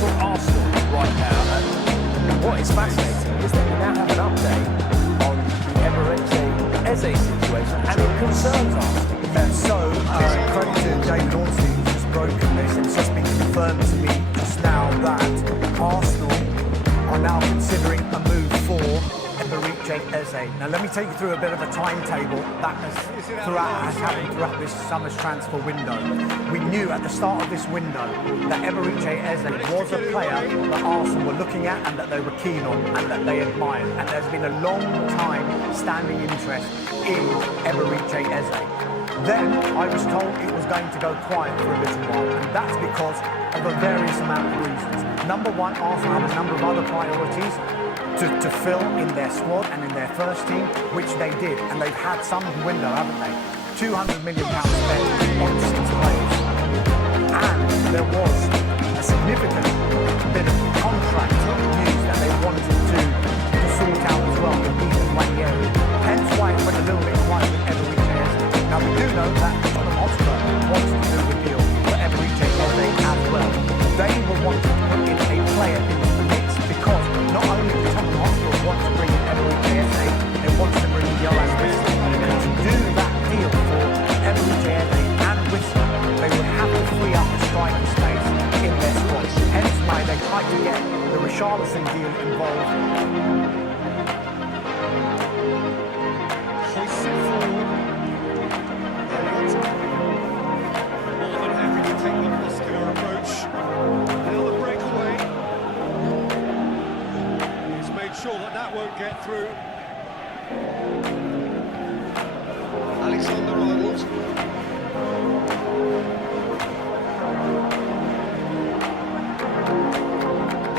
for Arsenal right now. And what is fascinating is that we now have an update on the Eberechi Eze situation, and it concerns Arsenal. Credit to David Ornstein, who's just broken this. It's just been confirmed to me just now that Arsenal are now considering a move for Eberechi Eze. Now, let me take you through a bit of a timetable that has happened throughout this summer's transfer window. We knew at the start of this window that Eberechi Eze was a player that Arsenal were looking at and that they were keen on and that they admired. And there's been a long time standing interest in Eberechi Eze. Then I was told it was going to go quiet for a little while, and that's because of a various amount of reasons. Number one, Arsenal had a number of other priorities to fill in their squad and in their first team, which they did, and they've had some window, haven't they? £200 million spent on 6 players. And there was a significant bit of contract news that they wanted to sort out as well, the Dean and Wayne. Hence why it went a little bit quiet with Eberechi Eze. Now we do know that Tottenham Hotspur wants to do the deal for Eberechi Eze as well. They will want to put in a player into the mix because not only do Tottenham Hotspur want to bring in Eberechi Eze, they want to bring in Johan Wissa. And to do that deal for Eberechi Eze and Wissa, they would have to free up the striking space in their squad. Hence why they tried to get the Richarlison deal involved. Sure that won't get through. Alexander Arnold.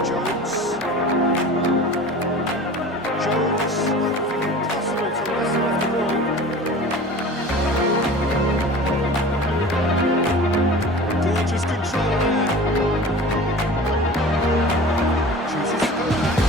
Jones. Impossible to wrestle off the ball. Gorgeous control there. Chooses to go back.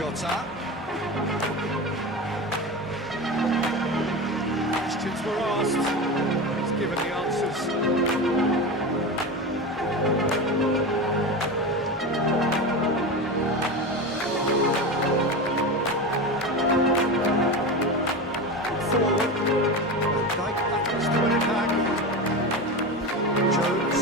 Jota. Questions were asked. He's given the answers. Forward. Van Dijk backwards to an impact. Jones.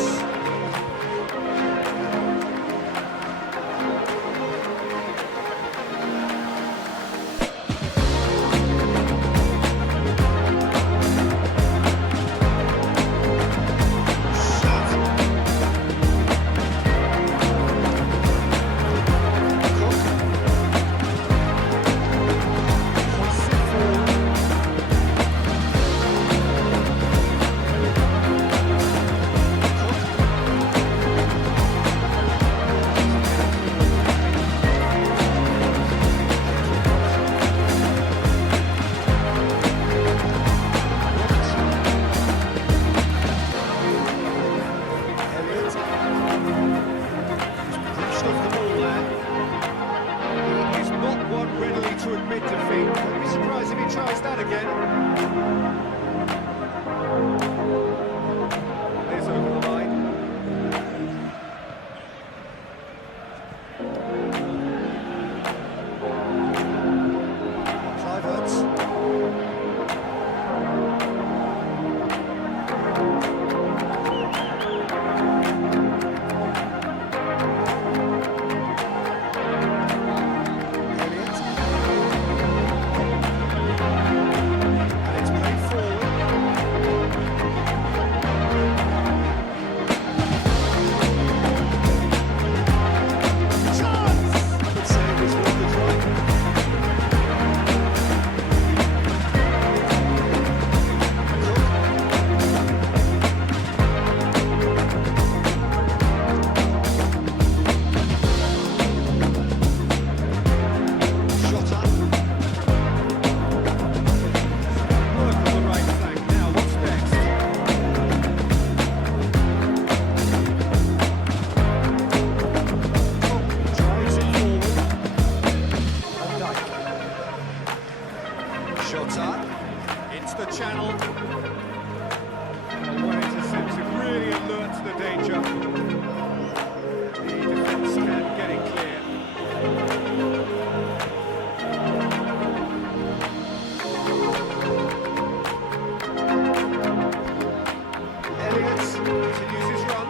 To admit defeat. I'd be surprised if he tries that again. There's over the line. Kai Havertz. Jota into the channel. Wellington seems to really alert to the danger. The defence can get it clear. Elliott continues his run.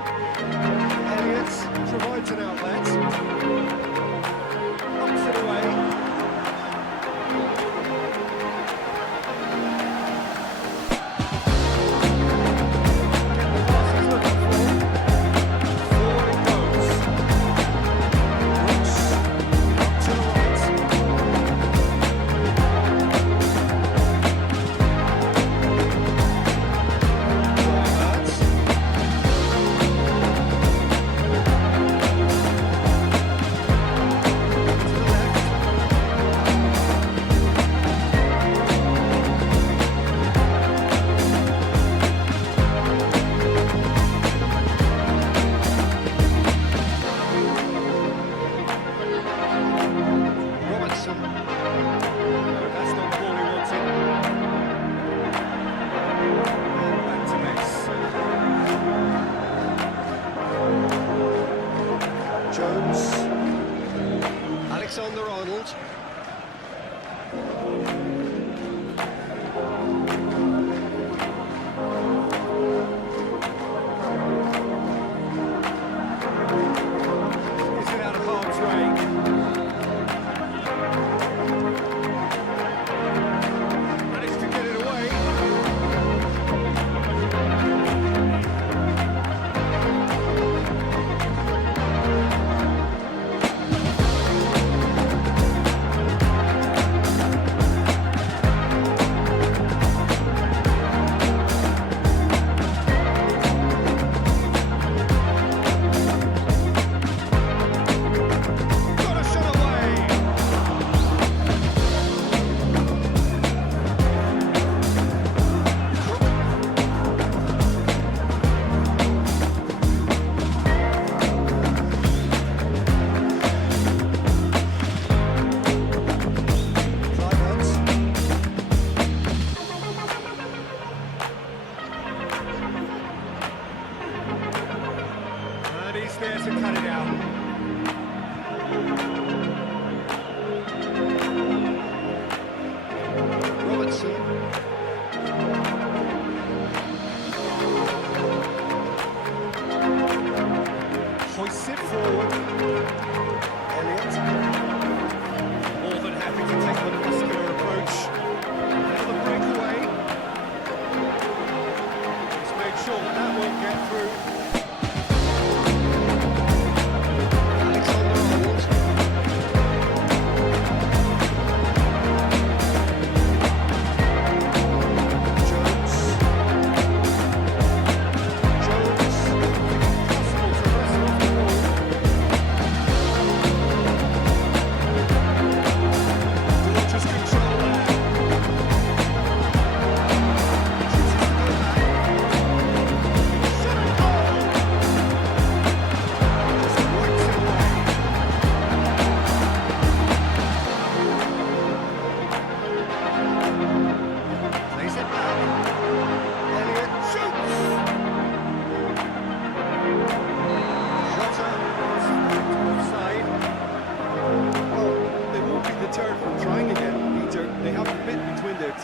Elliott provides an outlet. Knocks it away. Alexander-Arnold. Is it out of harm's way? Managed to get it away.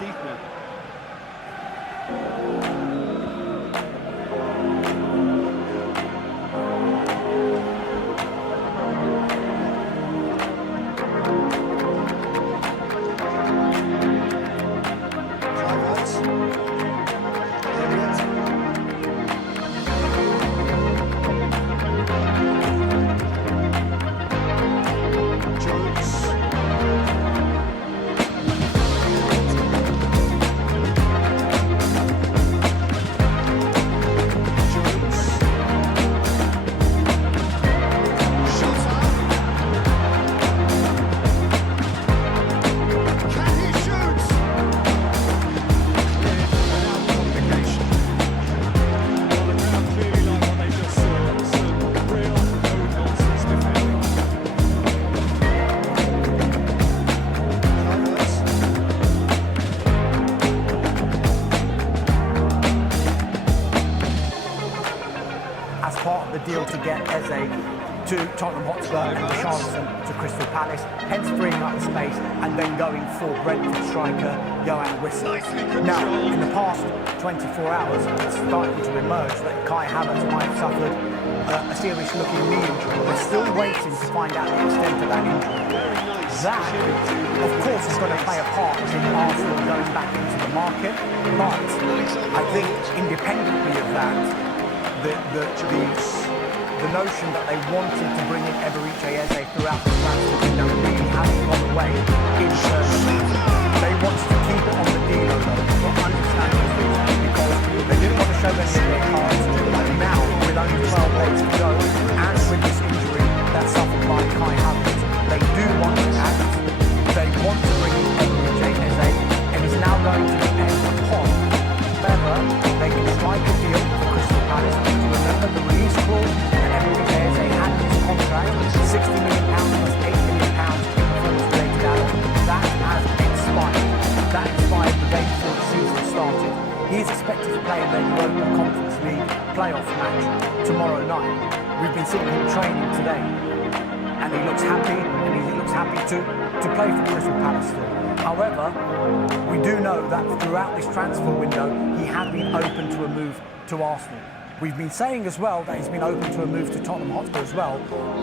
teeth now. Deal to get Eze to Tottenham Hotspur and Richarlison to Crystal Palace, hence freeing up the space and then going for Brentford striker Johan Wissa. Now, in the past 24 hours, it's starting to emerge that Kai Havertz might have suffered a serious-looking knee injury. We're still waiting to find out the extent of that injury. That, of course, is going to play a part in Arsenal going back into the market, but I think independently of that, the notion that they wanted to bring in Eberechi Eze throughout the transfer window really hasn't gone away internally. They wanted to keep it on the deal for understandable reasons because they didn't want to show any of their cards. And now, with only 12 days to go, and with this injury that's suffered by Kai Havertz, they do want to act. They want to bring in Eberechi Eze, and it's now going to depend upon whether they can strike a deal for Crystal Palace. Remember the release clause, and Eberechi Eze had in his contract £60 million plus £8 million in performance-related add-on. That has expired. That expired the day before the season started. He is expected to play in the Europa Conference League playoff match tomorrow night. We've been seeing him training today, and he looks happy, and he looks happy to play for Crystal Palace still. However, we do know that throughout this transfer window, he has been open to a move to Arsenal. We've been saying as well that he's been open to a move to Tottenham Hotspur as well,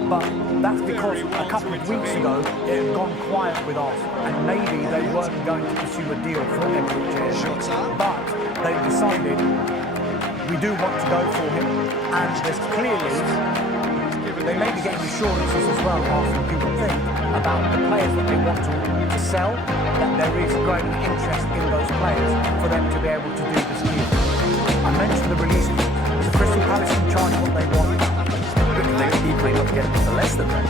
but that's because a couple of weeks ago it had gone quiet with Arsenal, and maybe they weren't going to pursue a deal for Eberechi Eze. But they decided we do want to go for him, and there's clearly they may be getting assurances as well, Arsenal people think, about the players that they want to sell, that there is growing interest in those players for them to be able to do this deal. I mentioned the release. So Crystal Palace can charge what they want. They could equally not get it for less than that.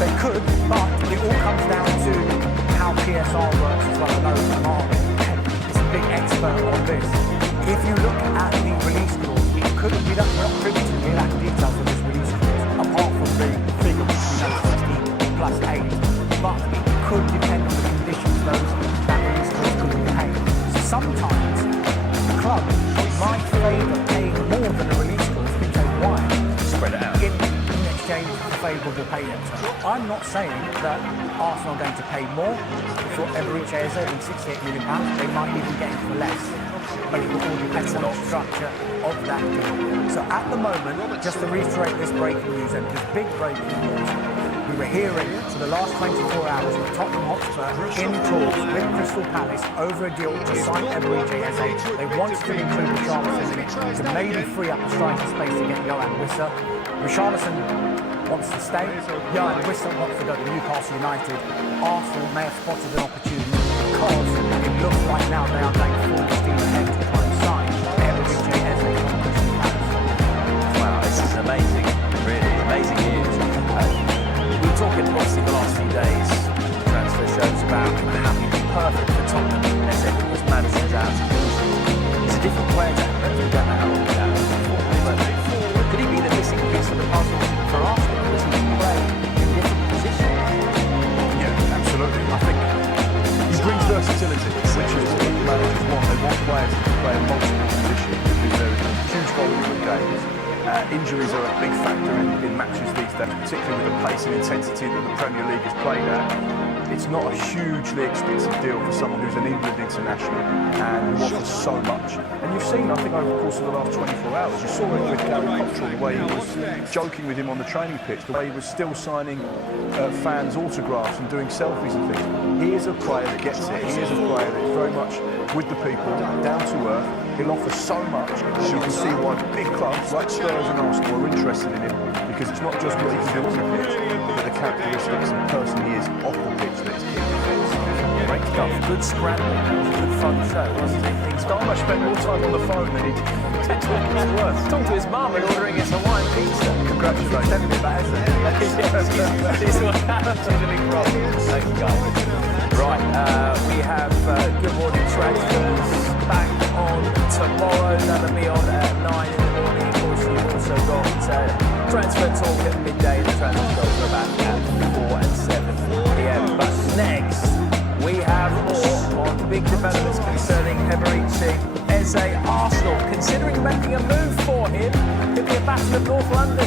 They could, but it all comes down to how PSR works as well. I know Mark is a big expert on this. If you look at the release clause, it could be that we're not privy to the exact details of this release clause, apart from the figure which we know 16 plus 8. But it could depend on the conditions that release clause could be paid. So sometimes the club might favour paying more than a release clause because why? Spread it out. In exchange for favourable payment. I'm not saying that Arsenal are going to pay more for Eberechi Eze than £68 million. They might even get it for less. But it will all depend on the structure of that deal. So at the moment, just to reiterate this breaking news, and this big breaking news, we were hearing for the last 24 hours that Tottenham Hotspur in talks with Crystal Palace over a deal to sign Eberechi Eze. They wanted to include Richarlison in it to maybe free up the striking space to get Johan Wissa. Richarlison wants to stay. Johan Wissa wants to go to Newcastle United. Arsenal may have spotted an opportunity because it looks like now they are going full steam ahead to try and sign Eberechi Eze from Crystal Palace. Wow, this is amazing. Really amazing news. We're talking obviously the last few days, transfer shows about how he'd be perfect for Tottenham. Eze because Madison's out. He's a different player to Havertz. We don't know how long he's out before. But could he be the missing piece of the puzzle for Arsenal because he can play in different positions? Yeah, absolutely. I think he brings versatility, which is what managers want. They want players who can play in multiple positions because there is a huge volume of games. Injuries are a big factor in matches these days, particularly with the pace and intensity that the Premier League is played at. it's not a hugely expensive deal for someone who's an England international and who offers so much. And you've seen, I think, over the course of the last 24 hours, you saw it with Gary Cottrell, the way he was joking with him on the training pitch, the way he was still signing fans' autographs and doing selfies and things. He is a player that gets it. He is a player that is very much with the people, down to earth. He'll offer so much. And you can see why big clubs like Spurs and Arsenal are interested in him, because it's not just what he can do on the pitch, but the characteristics and person he is off the pitch that is key. Great stuff. Good scramble. That was a good fun show, wasn't it? Things Starmer spent more time on the phone than he did talking to us. talking to his mum and ordering his Hawaiian pizza. Congratulations. Telling me about, isn't it? This is what happens in a big problem. Thanks, guys. Right, we have Good Morning Transfers back on tomorrow. That'll be on at 9 in the morning. Of course, you've also got Transfer Talk at midday. The transfer goes are back at 4 and 7 p.m. But next, we have more on big developments concerning Eberechi Eze. Arsenal considering making a move for him. Could be a battle of North London.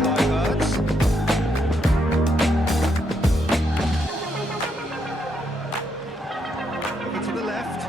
Kai Havertz. Over to the left.